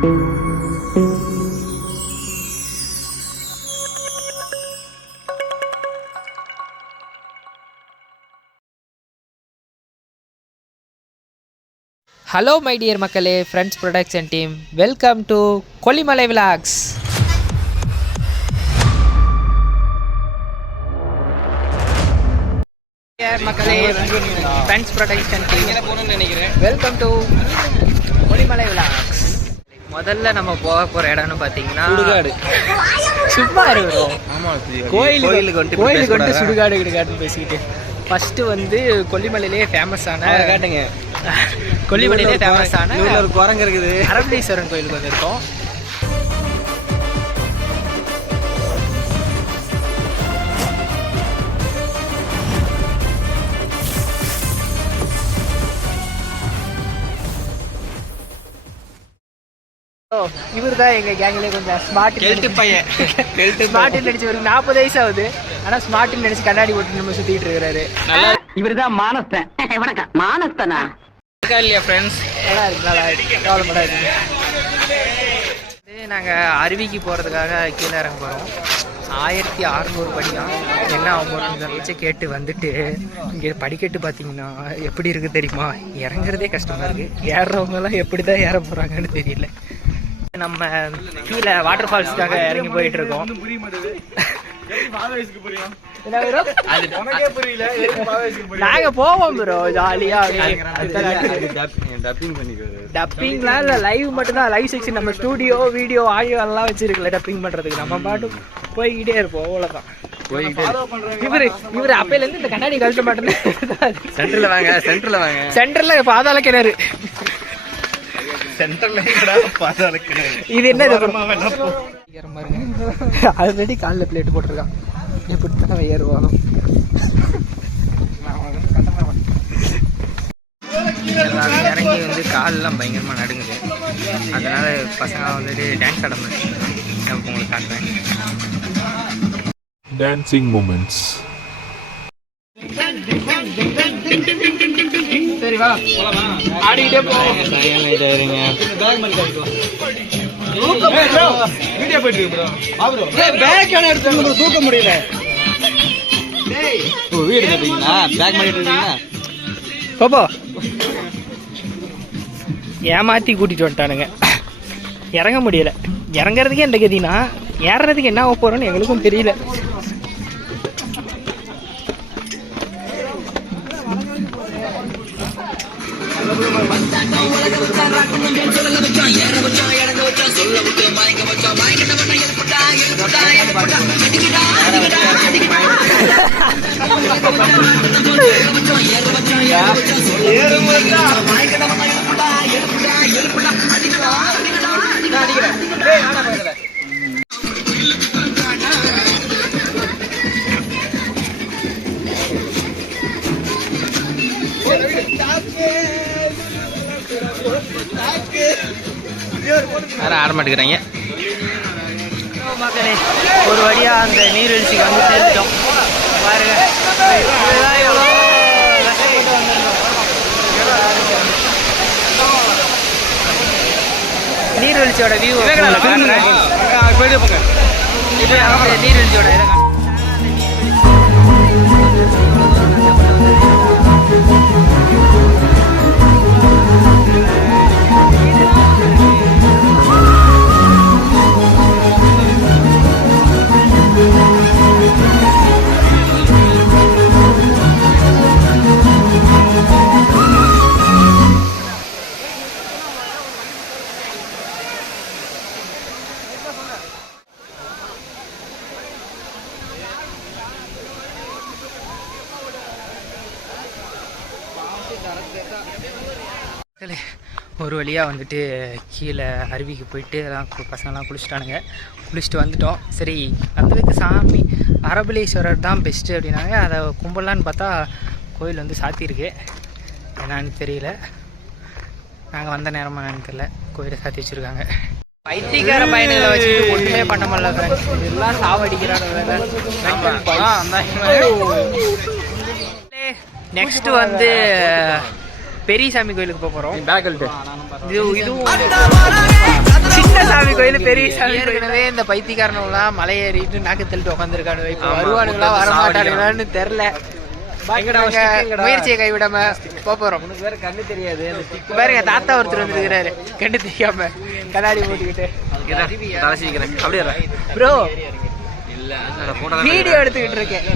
Hello my dear மக்களே, friends production team, welcome to Kollimalai vlogs. மக்களே, friends production team, welcome to Kollimalai vlogs. முதல்ல நம்ம போக போகிற இடம்னு பார்த்தீங்கன்னா சுடுகாடு. சும்மா இருக்கிறோம். கோயிலுக்கு வந்து சுடுகாடு கிடைக்காதுன்னு பேசிக்கிட்டு ஃபஸ்ட்டு வந்து கொல்லிமலையிலே ஃபேமஸான காட்டுங்க. கொல்லிமலையிலே ஃபேமஸான ஒரு குரங்கு இருக்குது, அரபலீஸ்வரன் கோயிலுக்கு வந்திருக்கோம். இவர் தான் எங்கள் கேங்கிலே கொஞ்சம் ஸ்மார்ட் பையன். ஸ்மார்ட்னு நினச்சி ஒரு 40 வயசு ஆகுது, ஆனால் ஸ்மார்ட்னு நினச்சி கண்ணாடி போட்டு நம்ம சுற்றிட்டு இருக்கிறாரு. இவர் தான் மானஸ்தன். வணக்கம். மானஸ்தனா இல்லையா ஃப்ரெண்ட்ஸ்? நல்லா இருக்கு, நல்லா இருக்கு, கவலைப்படா இருக்கு. நாங்கள் அருவிக்கு போகிறதுக்காக கீழே இறங்க போகிறோம். 1600 படி தான். என்ன ஆகும் வச்சு கேட்டு வந்துட்டு இங்கே படிக்கட்டு பார்த்தீங்கன்னா எப்படி இருக்குது தெரியுமா? இறங்குறதே கஷ்டமாக இருக்குது. ஏறுறவங்கலாம் எப்படி தான் ஏற போகிறாங்கன்னு தெரியல. நம்ம கீழே வாட்டர் ஃபால்ஸுக்காக இறங்கி போயிட்டு இருக்கோம். நாங்க போவோம் ப்ரோ, ஜாலியா. டப்பிங்லாம் இல்ல, லைவ் மட்டும்தான். லைவ் செக்ஷன் நம்ம ஸ்டூடியோ வீடியோ ஆடியோ எல்லாம் வச்சிருக்கல டப்பிங் பண்றதுக்கு. நம்ம பாட்டு போய்கிட்டே இருப்போம், அவ்வளவுதான். இவரு அப்பையில இருந்து இந்த கண்ணாடி கழிச்ச மாட்டேன்னு. சென்டர்ல வாங்க, சென்டர்ல வாங்க. சென்டர்ல பாதாள கிணறு. இது என்ன ஆல்ரெடி காலில் பிளேட் போட்டிருக்கான். எப்படித்தான் ஏறுவாங்க. இறங்கி வந்து காலெல்லாம் பயங்கரமாக நடுங்குது. அதனால பசங்க வந்துட்டு டான்ஸ் ஆட முடியும். உங்களுக்கு காட்டுறேன் டான்சிங் மூமெண்ட்ஸ். சரி வா ஆடிட்டே போவோம். வீடியோ போயிட்டு இருக்கு ப்ரோ. ஆப்ரோ பேக் என்ன எடுத்து தூக்க முடியல. டேய் ஓ வீடியோ எடுத்தீங்களா? பேக் பண்ணிட்டு இருக்கீங்களா? பாப்பா ஏமாத்தி கூட்டிட்டு வந்துட்டானுங்க. இறங்க முடியல. இறங்குறதுக்கே இந்த கதினா ஏறுறதுக்கு என்ன ஆக போறோன்னு எங்களுக்கும் தெரியல. யாரும் ஆட மாட்டேங்கிறாங்க. மக்களே, ஒரு வழியா அந்த நீர்வீழ்ச்சிக்கு வந்து சேர்ந்துட்டோம். பாருங்க, நீர்வீழ்ச்சியோட வியூ. நீர்வீழ்ச்சியோட ஒரு வழியாக வந்துட்டு கீழே அருவிக்கு போயிட்டு எல்லாம் பசங்கள்லாம் குளிச்சுட்டானுங்க. குளிச்சுட்டு வந்துட்டோம். சரி வந்ததுக்கு சாமி அரபலீஸ்வரர் தான் பெஸ்ட்டு அப்படின்னாங்க. அதை கும்பலான்னு பார்த்தா கோயில் வந்து சாத்தியிருக்கு. என்னான்னு தெரியல. நாங்கள் வந்த நேரமாக என்னன்னு தெரியல. கோயிலை சாத்தி வச்சுருக்காங்க. பைத்தியக்கார பையனை வச்சுட்டு ஒன்றுமே பண்ண முடியல ஃப்ரெண்ட்ஸ். எல்லாம் சாவடிக்கிறாங்க. நெக்ஸ்ட்டு வந்து பெரியசாமி கோயிலுக்கு போக போகிறோம். இதுவும் சின்ன சாமி கோயில் பெரிய சாமி ஏற்கனவே இந்த பைத்தியக்காரனெல்லாம் மலை ஏறிட்டு நாக்கு தள்ளிட்டு உட்காந்துருக்கானு. இப்போ வருவானுங்களா வரமாட்டானுங்களான்னு தெரில. முயற்சியை கைவிடாம போறோம். வேற கண்ணு தெரியாது. பாருங்க தாத்தா ஒருத்தர் வந்துருக்கிறாரு கண்டு தெரியாம கண்ணாடி போட்டுக்கிட்டு. அப்படியே ப்ரோ இல்ல வீடியோ எடுத்துக்கிட்டு இருக்கேன்.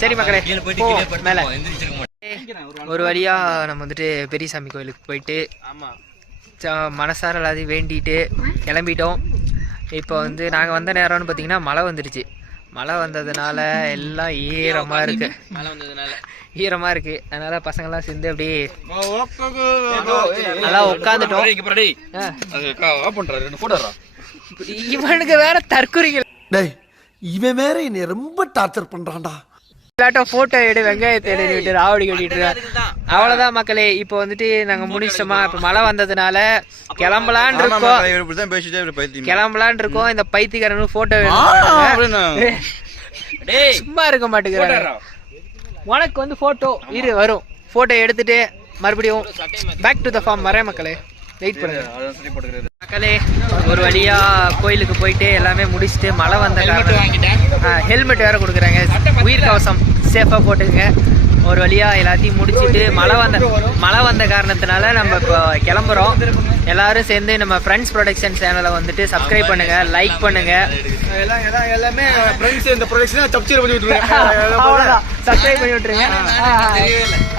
சரி மக்களே போ மேல. ஒரு வழியா நம்ம வந்துட்டு பெரியசாமி கோயிலுக்கு போயிட்டு மனசார எல்லாத்தையும் வேண்டிட்டு கிளம்பிட்டோம். இப்போ வந்து நாங்கள் வந்த நேரம்னு பார்த்தீங்கன்னா மழை வந்துடுச்சு. மழை வந்ததுனால எல்லாம் ஈரமாக இருக்கு. ஈரமாக இருக்கு. அதனால பசங்கள்லாம் சேர்ந்து அப்படியே நல்லா உட்காந்துட்டோம். இவனுக்கு வேற தற்குறிகள். இவன் வேற என்னை ரொம்ப டார்ச்சர் பண்றான்டா. போட்டோ எடு வெங்காயத்தை எடுத்து ராவடி கட்டிட்டு அவ்வளவுதான் மக்களே. இப்போ வந்துட்டு நாங்க முடிச்சிட்டோமா. இப்ப மழை வந்ததுனால கிளம்பலான் இருக்கோம். இந்த பைத்தியக்காரனு போட்டோ சும்மா இருக்க மாட்டேங்கிறாங்க. உனக்கு வந்து போட்டோ இரு வரும். போட்டோ எடுத்துட்டு மறுபடியும் பேக் டு த ஃபார்ம் வரேன் மக்களே. வெயிட் பண்ணுங்க மக்களே. ஒரு வழியா கோயிலுக்கு போயிட்டு எல்லாமே முடிச்சுட்டு மழை வந்த ஹெல்மெட் வேற கொடுக்குறாங்க. உயிர் கவசம் சேஃபா போட்டுங்க. ஒரு வழியா எல்லாத்தையும் முடிச்சுட்டு மழை வந்த காரணத்தினால நம்ம இப்போ கிளம்புறோம். எல்லாரும் சேர்ந்து நம்ம ஃப்ரெண்ட்ஸ் ப்ரொடக்ஷன் சேனலை வந்துட்டு சப்ஸ்கிரைப் பண்ணுங்க, லைக் பண்ணுங்க. எல்லாமே சப்ஸ்கிரைப் பண்ணி விட்டுருங்க.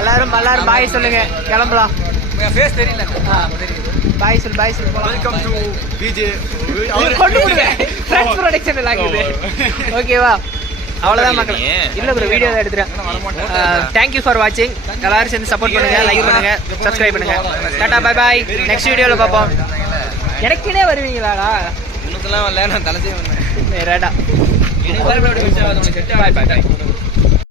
எல்லாரும் பாய் சொல்லுங்க. கிளம்பலாம். பாய் சொல் வெல்கம் டு விஜே. கொண்டு விடுவேன் ஃப்ரெண்ட்ஸ் ப்ரொடக்ஷன் லாங்குது. ஓகேவா? அவ்வளோதான் மக்கள். இல்லை ப்ரோ வீடியோ தான் எடுத்துகிறேன். தேங்க்யூ ஃபார் வாட்சிங். எல்லாரும் சேர்ந்து சப்போர்ட் பண்ணுங்க, லைக் பண்ணுங்க, சப்ஸ்கிரைப் பண்ணுங்க. Tata bye bye. நெக்ஸ்ட் வீடியோவில் பார்ப்போம். எனக்குனே வருவீங்களாடா? உனக்கெல்லாம் வரல, நான் தலைச்சே வந்தேன். ரேடா பாய் பாய் பாய்.